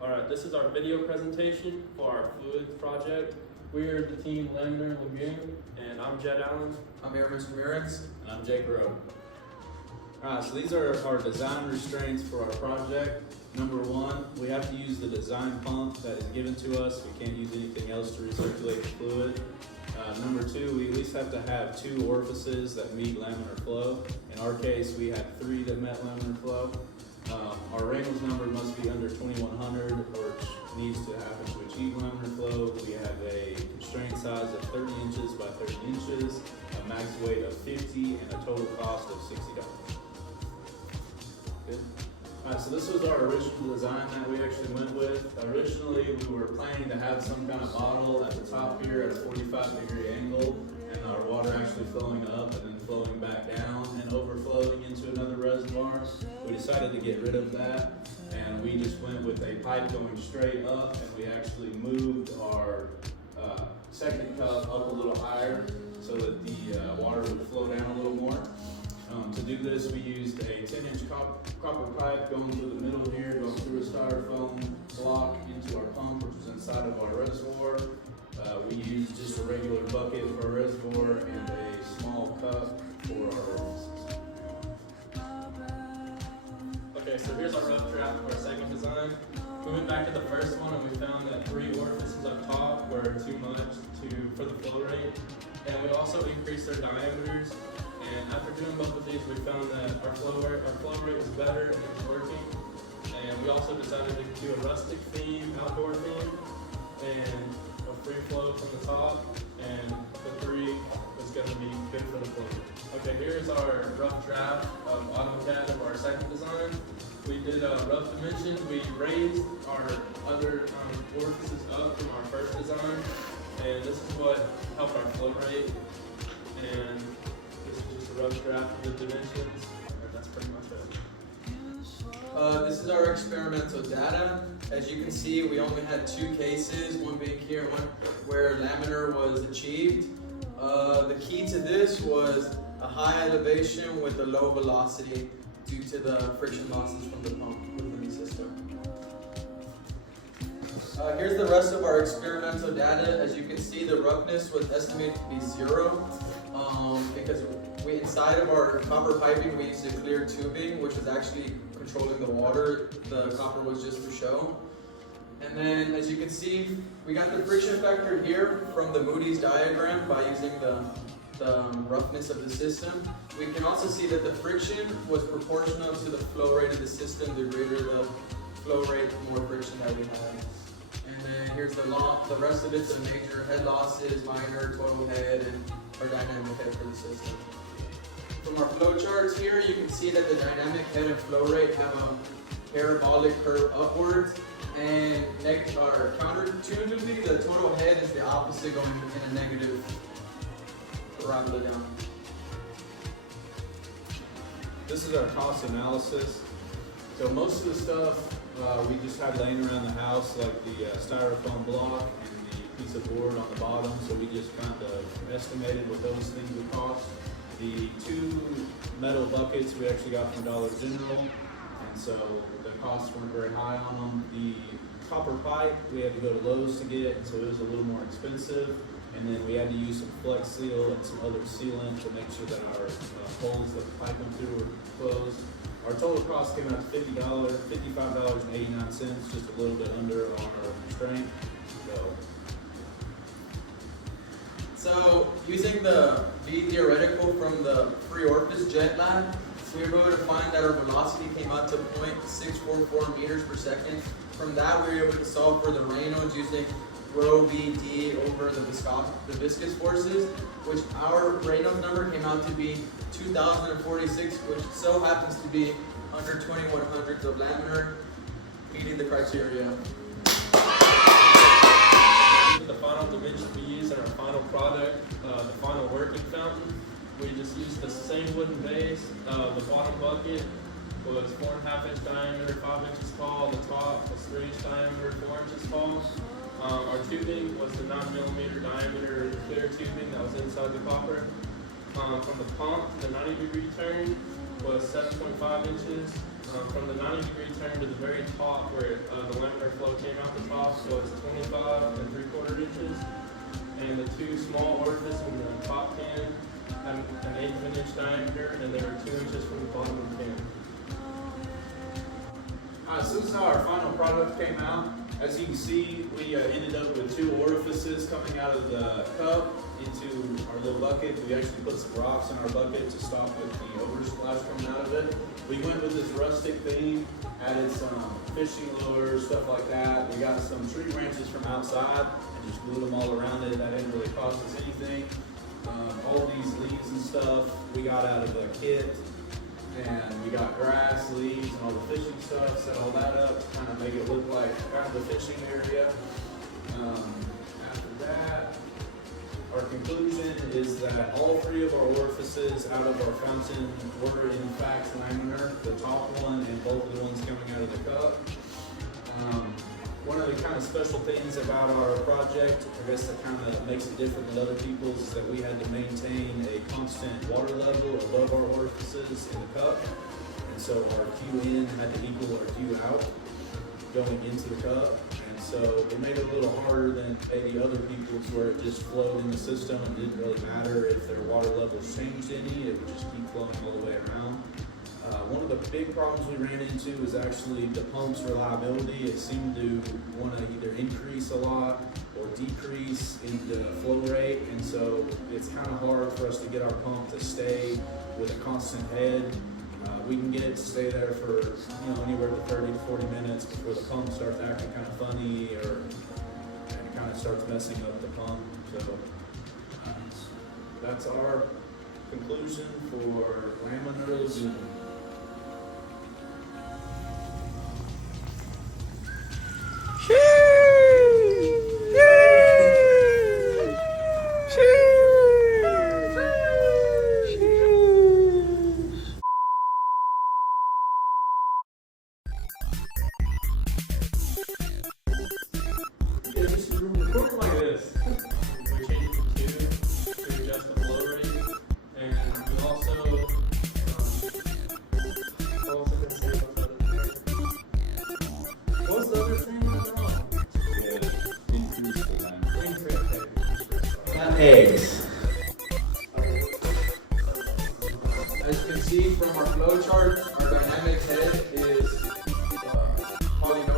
Alright, this is our video presentation for our fluids project. We are the team Laminar Lagoon, and I'm Jed Allen. I'm Aaron Ramirez. And I'm Jake Rowe. Alright, so these are our design restraints for our project. Number one, we have to use the design pump that is given to us. We can't use anything else to recirculate the fluid. Number two, we at least have to have 2 orifices that meet laminar flow. In our case, we had 3 that met laminar flow. Our Reynolds number must be under 2100, which needs to happen to achieve laminar flow. We have a constraint size of 30 inches by 30 inches, a max weight of 50, and a total cost of $60. Good. Alright, so this was our original design that we actually went with. Originally, we were planning to have some kind of bottle at the top here at a 45-degree angle, and our water actually flowing up and then flowing back down and overflowing into another reservoir. We decided to get rid of that, and we just went with a pipe going straight up, and we actually moved our second cup up a little higher so that the water would flow down a little more. To do this, we used a 10-inch copper pipe going through the middle here, going through a styrofoam block into our pump, which is inside of our reservoir. We used just a regular bucket for a reservoir and a small cup for our orifices. Okay, so here's our rough draft for our second design. We went back to the first one and we found that 3 orifices up top were too much for the flow rate. And we also increased their diameters. And after doing both of these, we found that our flow rate was better and it was working. And we also decided to do a rustic theme, outdoor theme, and a free flow from the top. And the 3 was going to be good for the flow. Okay, here's our rough draft of AutoCAD of our second design. We did a rough dimensions. We raised our other orifices up from our first design. And this is what helped our flow rate. And rough draft of the dimensions, and that's pretty much it. This is our experimental data. As you can see, we only had 2 cases, one being here, one where laminar was achieved. The key to this was a high elevation with a low velocity due to the friction losses from the pump within the system. Here's the rest of our experimental data. As you can see, the roughness was estimated to be 0 because inside of our copper piping, we used a clear tubing, which was actually controlling the water. The copper was just for show. And then, as you can see, we got the friction factor here from the Moody's diagram by using the roughness of the system. We can also see that the friction was proportional to the flow rate of the system. The greater the flow rate, the more friction that we had. And then here's the rest of it's the major head losses, minor, total head, and our dynamic head for the system. From our flow charts here, you can see that the dynamic head and flow rate have a parabolic curve upwards, and counterintuitively, the total head is the opposite, going in a negative parabola down. This is our cost analysis. So most of the stuff we just had laying around the house, like the styrofoam block and the piece of board on the bottom, so we just kind of estimated what those things would cost. The 2 metal buckets we actually got from Dollar General, and so the costs weren't very high on them. The copper pipe we had to go to Lowe's to get, and so it was a little more expensive. And then we had to use some Flex Seal and some other sealant to make sure that our holes that the pipe went through were closed. Our total cost came out to $55.89, just a little bit under our constraint. So using the V theoretical from the free orifice jet lab, we were able to find that our velocity came out to 0.644 meters per second. From that, we were able to solve for the Reynolds using rho VD over the viscous forces, which our Reynolds number came out to be 2,046, which so happens to be under 2100s of laminar, meeting the criteria. The final dimension we used in our final product, the final working fountain, we just used the same wooden base. The bottom bucket was 4.5 inch diameter, 5 inches tall. The top was 3 inch diameter, 4 inches tall. Our tubing was the 9mm diameter clear tubing that was inside the copper. From the pump to the 90-degree turn, was 7.5 inches. From the 90-degree turn to the very top where the laminar flow came out the top, so it's 25 and 3/4 inches. And the two small orifices in the top can have an 1/8 of an inch diameter, and they were 2 inches from the bottom of the can. So this is how our final product came out. As you can see, we ended up with 2 orifices coming out of the cup into our little bucket. We actually put some rocks in our bucket to stop with the oversplash coming out of it. We went with this rustic theme, added some fishing lures, stuff like that. We got some tree branches from outside and just glued them all around it. That didn't really cost us anything. All of these leaves and stuff we got out of the kit. And we got grass, leaves, and all the fishing stuff, set all that up to kind of make it look like kind of the fishing area. After that, our conclusion is that all 3 of our orifices out of our fountain were in fact laminar, the top one and both of the ones coming out of the cup. One of the kind of special things about our project, I guess that kind of makes it different than other people's, is that we had to maintain a constant water level above our orifices in the cup. And so our Q in had to equal our Q out going into the cup. And so it made it a little harder than maybe other people's where it just flowed in the system and didn't really matter if their water levels changed any, it would just keep flowing all the way around. One of the big problems we ran into is actually the pump's reliability. It seemed to want to either increase a lot or decrease in the flow rate, and so it's kind of hard for us to get our pump to stay with a constant head. We can get it to stay there for anywhere to 30 to 40 minutes before the pump starts acting kind of funny or it kind of starts messing up the pump. So that's our conclusion for Laminar Lagoon. Like this. We changed it to 2 to adjust the flow rate, and we also what was I gonna say about the other thing? What was the other thing? Eggs. As you can see from our flow chart, our dynamic head is polynomial.